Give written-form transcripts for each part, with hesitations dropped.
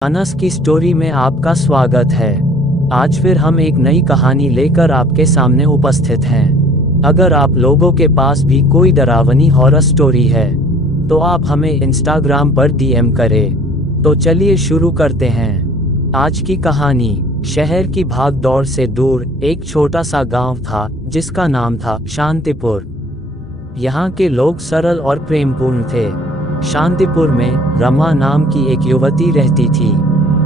अनस की स्टोरी में आपका स्वागत है। आज फिर हम एक नई कहानी लेकर आपके सामने उपस्थित हैं। अगर आप लोगों के पास भी कोई डरावनी हॉरर स्टोरी है तो आप हमें इंस्टाग्राम पर डीएम करें। तो चलिए शुरू करते हैं। आज की कहानी। शहर की भाग दौड़ से दूर एक छोटा सा गांव था जिसका नाम था शांतिपुर। यहाँ के लोग सरल और प्रेमपूर्ण थे। शांतिपुर में रमा नाम की एक युवती रहती थी।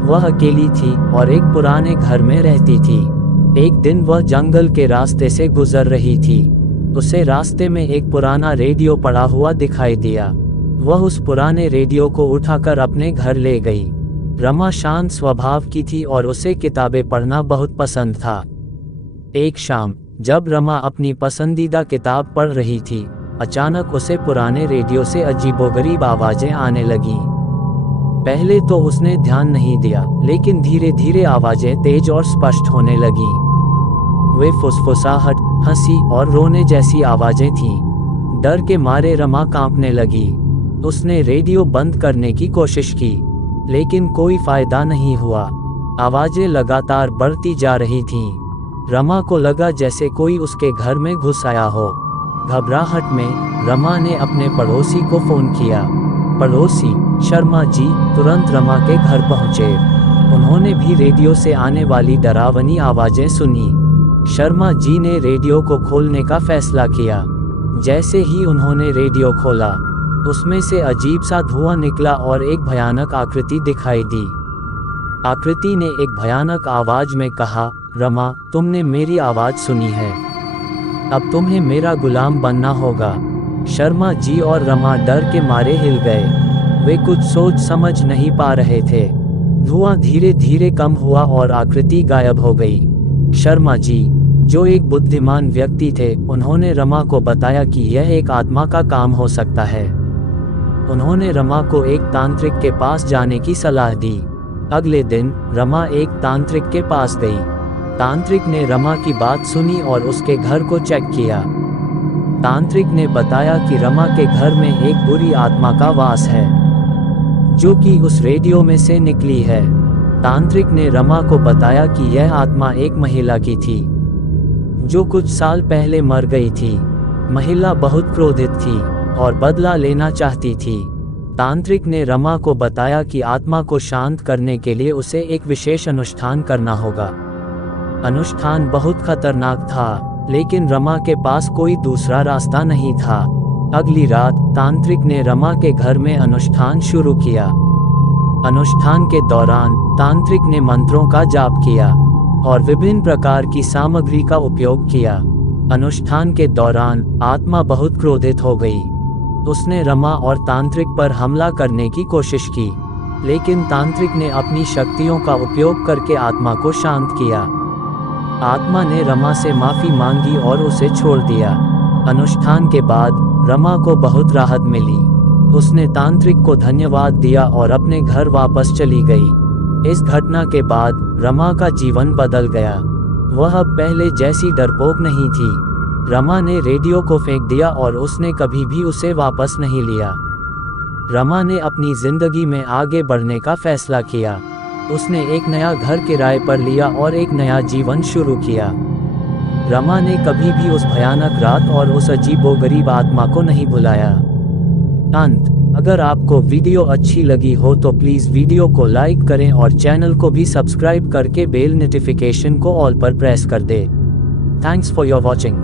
वह अकेली थी और एक पुराने घर में रहती थी। एक दिन वह जंगल के रास्ते से गुजर रही थी। उसे रास्ते में एक पुराना रेडियो पड़ा हुआ दिखाई दिया। वह उस पुराने रेडियो को उठाकर अपने घर ले गई। रमा शांत स्वभाव की थी और उसे किताबें पढ़ना बहुत पसंद था। एक शाम जब रमा अपनी पसंदीदा किताब पढ़ रही थी, अचानक उसे पुराने रेडियो से अजीबोगरीब आवाजें आने लगीं। पहले तो उसने ध्यान नहीं दिया, लेकिन धीरे धीरे आवाजें तेज और स्पष्ट होने लगीं। वे फुसफुसाहट, हंसी और रोने जैसी आवाजें थीं। डर के मारे रमा कांपने लगी। उसने रेडियो बंद करने की कोशिश की, लेकिन कोई फायदा नहीं हुआ। आवाजें लगातार बढ़ती जा रही थीं। रमा को लगा जैसे कोई उसके घर में घुस आया हो। घबराहट में रमा ने अपने पड़ोसी को फोन किया। पड़ोसी शर्मा जी तुरंत रमा के घर पहुंचे। उन्होंने भी रेडियो से आने वाली डरावनी आवाजें सुनी। शर्मा जी ने रेडियो को खोलने का फैसला किया। जैसे ही उन्होंने रेडियो खोला, उसमें से अजीब सा धुआं निकला और एक भयानक आकृति दिखाई दी। आकृति ने एक भयानक आवाज में कहा, रमा, तुमने मेरी आवाज सुनी है, अब तुम्हें मेरा गुलाम बनना होगा। शर्मा जी और रमा डर के मारे हिल गए। वे कुछ सोच समझ नहीं पा रहे थे। धुआं धीरे धीरे कम हुआ और आकृति गायब हो गई। शर्मा जी, जो एक बुद्धिमान व्यक्ति थे, उन्होंने रमा को बताया कि यह एक आत्मा का काम हो सकता है। उन्होंने रमा को एक तांत्रिक के पास जाने की सलाह दी। अगले दिन रमा एक तांत्रिक के पास गई। तांत्रिक ने रमा की बात सुनी और उसके घर को चेक किया। तांत्रिक ने बताया कि रमा के घर में एक बुरी आत्मा का वास है, जो कि उस रेडियो में से निकली है। तांत्रिक ने रमा को बताया कि यह आत्मा एक महिला की थी, जो कुछ साल पहले मर गई थी। महिला बहुत क्रोधित थी और बदला लेना चाहती थी। तांत्रिक ने रमा को बताया कि आत्मा को शांत करने के लिए उसे एक विशेष अनुष्ठान करना होगा। अनुष्ठान बहुत खतरनाक था, लेकिन रमा के पास कोई दूसरा रास्ता नहीं था। अगली रात तांत्रिक ने रमा के घर में अनुष्ठान शुरू किया। अनुष्ठान के दौरान तांत्रिक ने मंत्रों का जाप किया और विभिन्न प्रकार की सामग्री का उपयोग किया। अनुष्ठान के दौरान आत्मा बहुत क्रोधित हो गई। उसने रमा और तांत्रिक पर हमला करने की कोशिश की, लेकिन तांत्रिक ने अपनी शक्तियों का उपयोग करके आत्मा को शांत किया। आत्मा ने रमा से माफी मांगी और उसे छोड़ दिया। अनुष्ठान के बाद रमा को बहुत राहत मिली। उसने तांत्रिक को धन्यवाद दिया और अपने घर वापस चली गई। इस घटना के बाद रमा का जीवन बदल गया। वह अब पहले जैसी डरपोक नहीं थी। रमा ने रेडियो को फेंक दिया और उसने कभी भी उसे वापस नहीं लिया। रमा ने अपनी जिंदगी में आगे बढ़ने का फैसला किया। उसने एक नया घर किराए पर लिया और एक नया जीवन शुरू किया। रमा ने कभी भी उस भयानक रात और उस अजीबोगरीब आत्मा को नहीं भुलाया। अंत। अगर आपको वीडियो अच्छी लगी हो तो प्लीज़ वीडियो को लाइक करें और चैनल को भी सब्सक्राइब करके बेल नोटिफिकेशन को ऑल पर प्रेस कर दें। Thanks for your watching.